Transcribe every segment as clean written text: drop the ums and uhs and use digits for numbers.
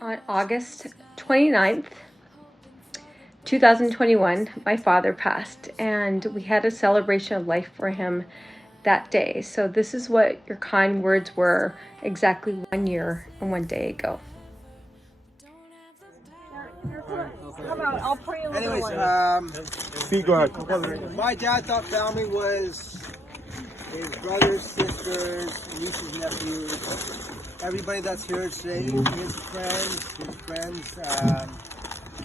On August 29th, 2021, my father passed, and we had a celebration of life for him that day. So this is what your kind words were exactly 1 year and 1 day ago. Come on, I'll pray a little. Anyways, Speak, go ahead. my dad thought family was his brothers, sisters, nieces, nephews, everybody that's here today, his friends,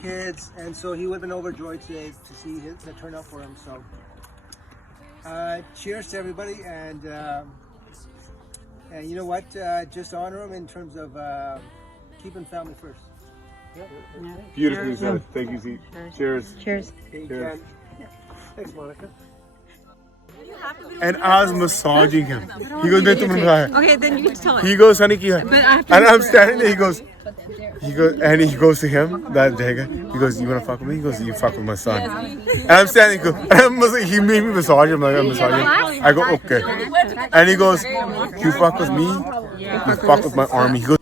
kids, and so he would have been overjoyed today to see the turnout for him. So, cheers to everybody, and you know what? Just honor him in terms of keeping family first. Beautifully said. Thank you, Z. Cheers. Cheers. Cheers. Thanks, Monica. And I was massaging him. He goes, Okay, then you tell her. he goes, honey, and I'm standing there. He goes, and he goes to him. That Jega. He goes, you wanna fuck with me? He goes, you fuck with my son. And I'm standing. He made me massage him. Like I'm massaging him. I go, okay. And he goes, you fuck with me? You fuck with my army. He goes.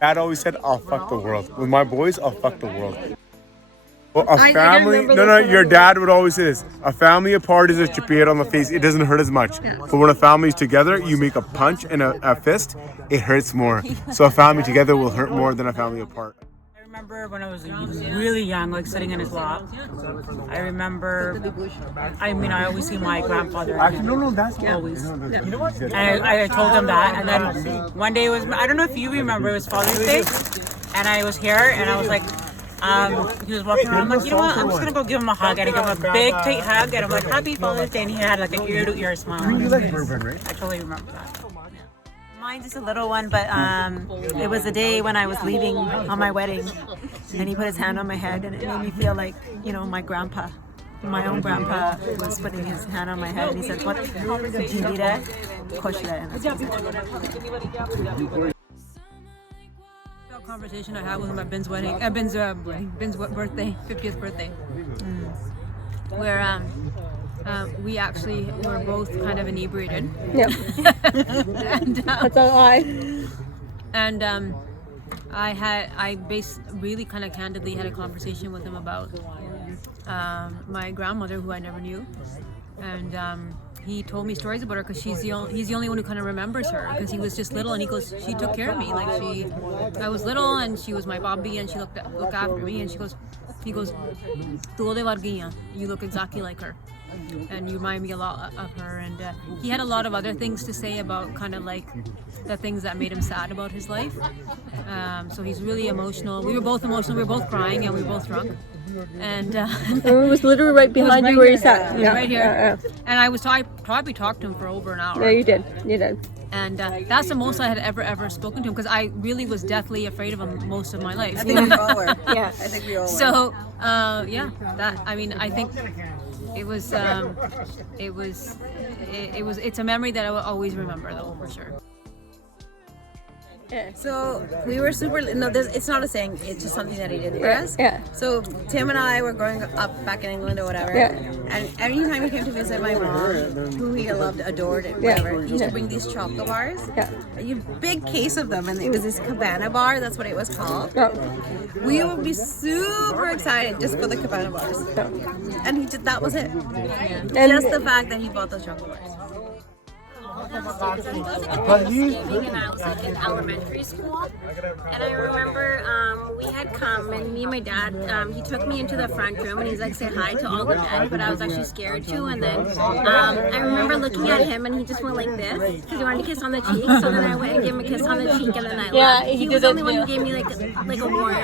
Dad always said, I'll fuck the world. With my boys, I'll fuck the world. Well, a family, your dad would always say this. A family apart is a chippear on the face. It doesn't hurt as much. But when a family's together, you make a punch and a fist, it hurts more. So a family together will hurt more than a family apart. I remember when I was really young, like sitting in his lap. I remember, I always see my grandfather. Always. And I told him that, and then one day I don't know if you remember, it was Father's Day, and I was here, and I was like, he was walking around, I'm like, you know what, I'm just gonna go give him a hug, and I give him a big, tight hug, and I'm like, happy Father's Day, and he had like an ear-to-ear smile. You like bourbon, right? I totally remember that. Mine's just a little one, but it was the day when I was leaving on my wedding, and he put his hand on my head, and it made me feel like, my grandpa, my own grandpa, was putting his hand on my head, and he said, "What? Jindira, koshira." Conversation I had with him at Ben's wedding, Ben's birthday, 50th birthday, where we actually were both kind of inebriated. Yep. And, That's a lie. And I really kind of candidly had a conversation with him about my grandmother, who I never knew, and he told me stories about her because he's the only one who kind of remembers her, because he was just little, and he goes, she took care of me, like I was little and she was my Bobby, and she looked after me, and he goes, "Tu ode vargi hai. You look exactly like her, and you remind me a lot of her." And he had a lot of other things to say about kind of like the things that made him sad about his life. So he's really emotional. We were both emotional. We were both crying, and we were both drunk. And It was literally right behind you where you sat. Yeah, right here. And I probably talked to him for over an hour. Yeah, you did. You did. And that's the most I had ever spoken to him, because I really was deathly afraid of him most of my life. I think we all were. Yeah. I think we all were. So I think it's a memory that I will always remember, though, for sure. So we were super. No, it's not a saying. It's just something that he did for us. Yeah. So Tim and I were growing up back in England or whatever. Yeah. And anytime he came to visit my mom, who he loved, adored, and whatever, he used to bring these chocolate bars. Yeah. A big case of them, and it was this cabana bar. That's what it was called. Oh. We would be super excited just for the cabana bars. And he did. That was it. And Just the fact that he bought those chocolate bars. And I was like in elementary school, and I remember we had come, and me and my dad, he took me into the front room, and he's like, say hi to all the men, but I was actually scared to. And then I remember looking at him, and he just went like this because he wanted to kiss on the cheek. So then I went and gave him a kiss on the cheek, and then I left. he was did the it only one too. who gave me like a warm,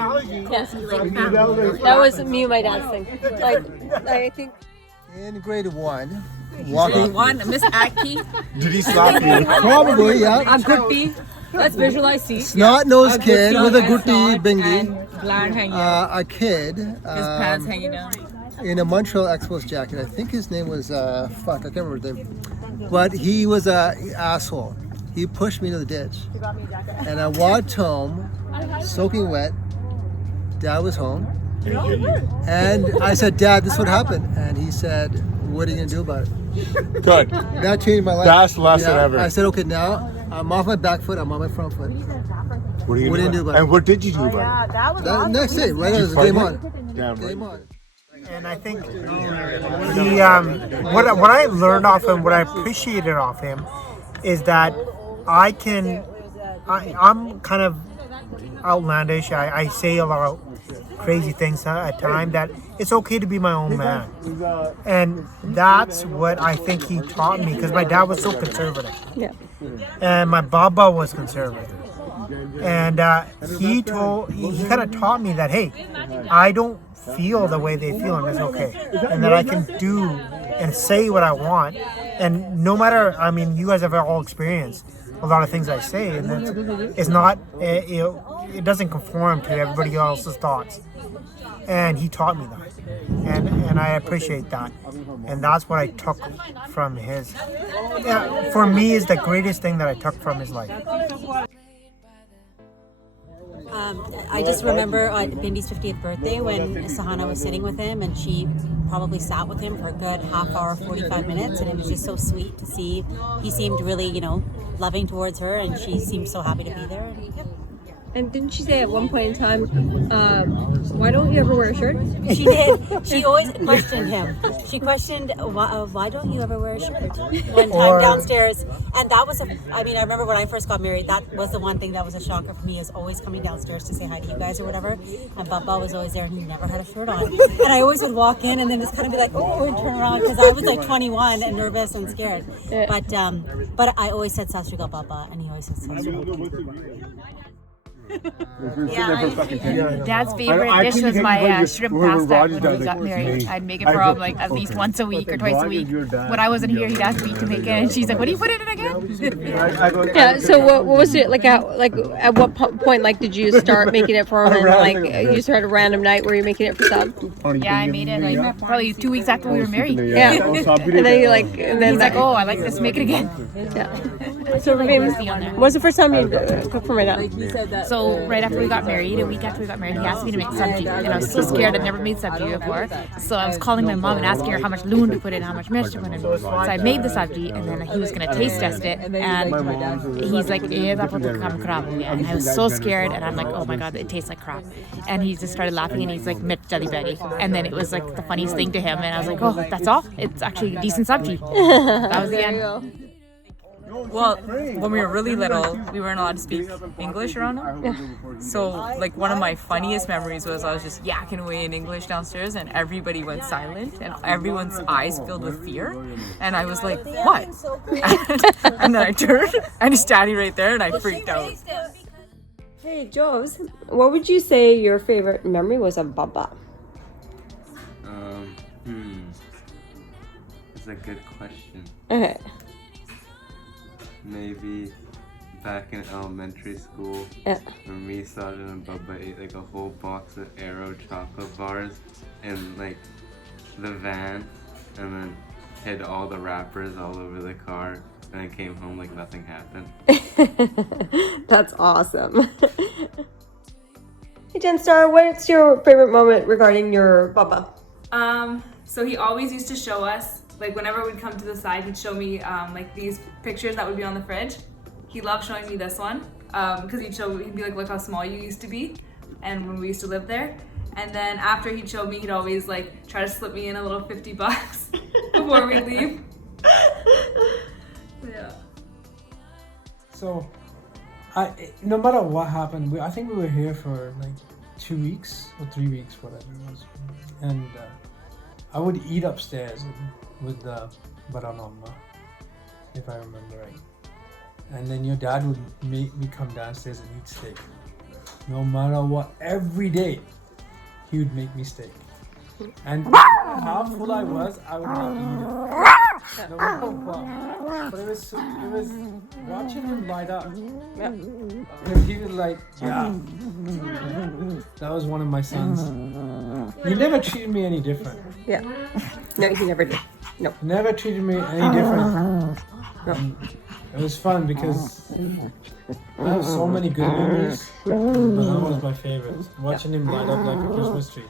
cozy, like family. That was me and my dad's thing. Like, I think. In grade 1, walking. Miss Aki, Did he slap you? Probably, yeah. a gutti. Let's visualize. See. Snot-nosed kid with a gutti bingy. Gland hanging A kid. His pants hanging down. In a Montreal Expos jacket. I think his name was I can't remember his name. But he was a asshole. He pushed me to the ditch, and I walked home, soaking wet. Dad was home, and I said, "Dad, this is what happened." And he said, what are you gonna do about it? Good. That changed my life. Best lesson ever. I said, okay, now I'm off my back foot. I'm on my front foot. What are you What gonna did you do about it? And what did you do about it? That next day, right? It was fight game it? on. Damn right. Game on. And I think what I learned off him, what I appreciated off him, is that I'm kind of outlandish. I say a lot of crazy things at times. That it's okay to be my own man, and that's what I think he taught me. Because my dad was so conservative, and my baba was conservative. And he kind of taught me that, hey, I don't feel the way they feel, and it's okay, and that I can do and say what I want, and no matter, I mean, you guys have all experienced a lot of things I say, and it's not, it doesn't conform to everybody else's thoughts, and he taught me that, and I appreciate that, and that's what I took from his. For me, is the greatest thing that I took from his life. I just remember on Bindi's 50th birthday when Sahana was sitting with him, and she probably sat with him for a good half hour, 45 minutes, and it was just so sweet to see. He seemed really, loving towards her, and she seemed so happy to be there. And didn't she say at one point in time, why don't you ever wear a shirt? She did. She always questioned him. She questioned, why don't you ever wear a shirt? One time downstairs. And that was, I remember when I first got married, that was the one thing that was a shocker for me, is always coming downstairs to say hi to you guys or whatever. And Baba was always there, and he never had a shirt on. And I always would walk in and then just kind of be like, oh, and turn around, because I was like 21 and nervous and scared. But I always said Sat Shri Akal Baba, and he always said Sat Shri Akal. Dad's favorite dish was my shrimp pasta when we got married. I'd make it for him like at least once a week or twice a week. When I wasn't here, he'd ask me to make it, and she's like, "What do you put in it again?" Yeah. So what was it like? At what point did you start making it for him? And you started a random night where you're making it for Sab? Yeah, I made it like probably 2 weeks after we were married. Yeah. And then he's like, "Oh, I like this. Make it again." Yeah. So what's the first time you cooked for my dad? So right after we got married, a week after we got married, he asked me to make sabji, and I was so scared. I'd never made sabji before, so I was calling my mom and asking her how much loon to put in, how much mirch to put in. So I made the sabji, and then he was gonna taste test it, and he's like, and I was so scared, and I'm like, oh my god, it tastes like crap. And he just started laughing, and he's like, mirch jali begi. And then it was like the funniest thing to him, and I was like, oh, that's all? It's actually decent sabji. That was the end. Well, when we were really little, we weren't allowed to speak English around him. So, like, one of my funniest memories was I was just yakking away in English downstairs, and everybody went silent, and everyone's eyes filled with fear. And I was like, what? And then I turned, and he's standing right there, and I freaked out. Hey, Joes, what would you say your favorite memory was of Baba? That's a good question. Okay. Maybe back in elementary school, when me, Sajid, and Bubba ate like a whole box of Aero chocolate bars in like the van, and then hid all the wrappers all over the car, and I came home like nothing happened. That's awesome. Hey, Jen Star, what's your favorite moment regarding your Baba? So he always used to show us, like whenever we'd come to the side, he'd show me like these pictures that would be on the fridge. He loved showing me this one because he'd be like, look how small you used to be, and when we used to live there. And then after he'd show me, he'd always like try to slip me in a little $50 before we leave. Yeah. So, no matter what happened, I think we were here for like 2 weeks or 3 weeks, whatever it was, and I would eat upstairs with the Baranamma, if I remember right. And then your dad would make me come downstairs and eat steak. No matter what, every day, he would make me steak. And no matter how full I was, I would not eat it. No matter what. But it was watching him light up. Because he was like, yeah, that was one of my sons. He never treated me any different. Yeah. No, he never did. No. Never treated me any different. No. It was fun because I have so many good memories, but that was my favorite. Watching him light up like a Christmas tree.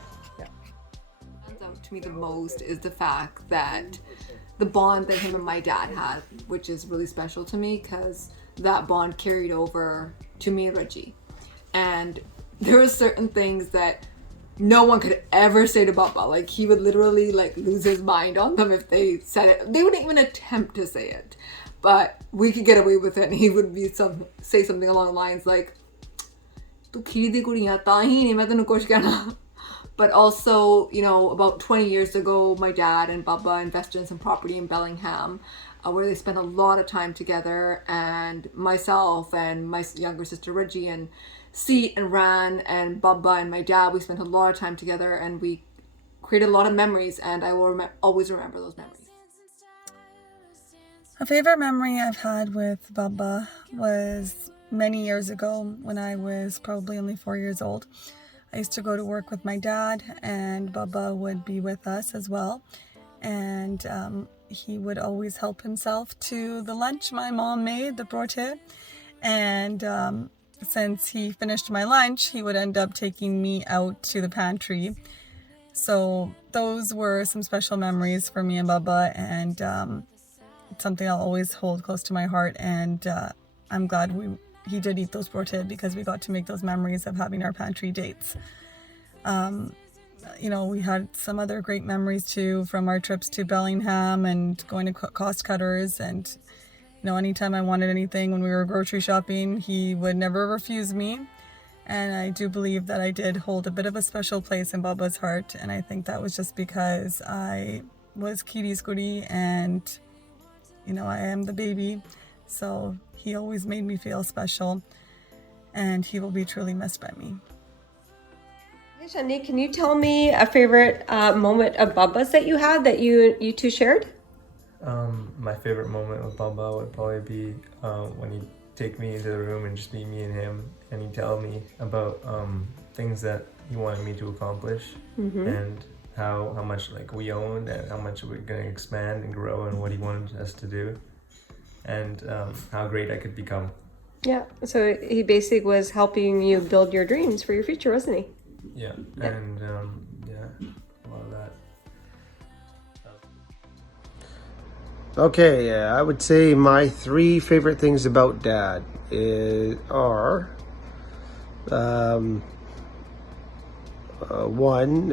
Turns out to me the most is the fact that the bond that him and my dad had, which is really special to me because that bond carried over to me and Reggie. And there were certain things that no one could ever say to Baba. Like, he would literally like lose his mind on them if they said it. They wouldn't even attempt to say it, but we could get away with it. And he would say something along the lines like, "Tu khiri di kudiyan ta hi nahi main tenu kuch kehna." But also, you know, about 20 years ago, my dad and Baba invested in some property in Bellingham, where they spent a lot of time together. And myself and my younger sister Reggie and Seat and Ran and Baba and my dad, we spent a lot of time together, and we created a lot of memories, and I will always remember those memories. A favorite memory I've had with Baba was many years ago when I was probably only 4 years old. I used to go to work with my dad, and Baba would be with us as well. And he would always help himself to the lunch my mom made, the brote. And since he finished my lunch, he would end up taking me out to the pantry. So those were some special memories for me and Baba, and it's something I'll always hold close to my heart. And I'm glad he did eat those brote because we got to make those memories of having our pantry dates. You know, we had some other great memories too from our trips to Bellingham and going to Cost Cutters. And, you know, anytime I wanted anything when we were grocery shopping, he would never refuse me. And I do believe that I did hold a bit of a special place in Baba's heart. And I think that was just because I was Kiri Skuri and, you know, I am the baby. So he always made me feel special, and he will be truly missed by me. Hey, Shani, can you tell me a favorite moment of Baba's that you had that you two shared? My favorite moment with Baba would probably be when he'd take me into the room and just be me and him, and he'd tell me about things that he wanted me to accomplish, and how much like we owned and how much we're going to expand and grow and what he wanted us to do, and how great I could become. Yeah, so he basically was helping you build your dreams for your future, wasn't he? Yeah, and yeah, a lot of that. Okay, I would say my 3 favorite things about Dad are one,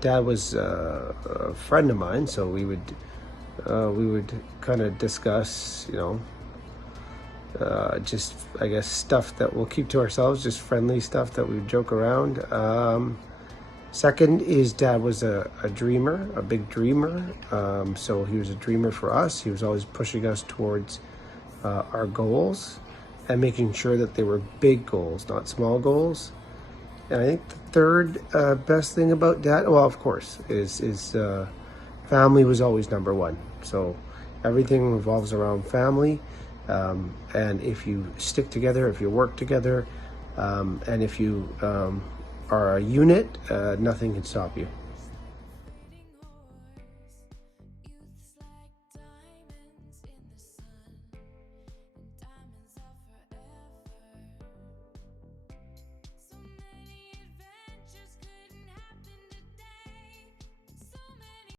Dad was a friend of mine, so we would kind of discuss, you know, just I guess stuff that we'll keep to ourselves, just friendly stuff that we would joke around. Second is Dad was a dreamer, a big dreamer. So he was a dreamer for us. He was always pushing us towards our goals and making sure that they were big goals, not small goals. And I think the third best thing about Dad, well, of course, is family was always number one. So everything revolves around family. And if you stick together, if you work together, and if you are a unit, nothing can stop you.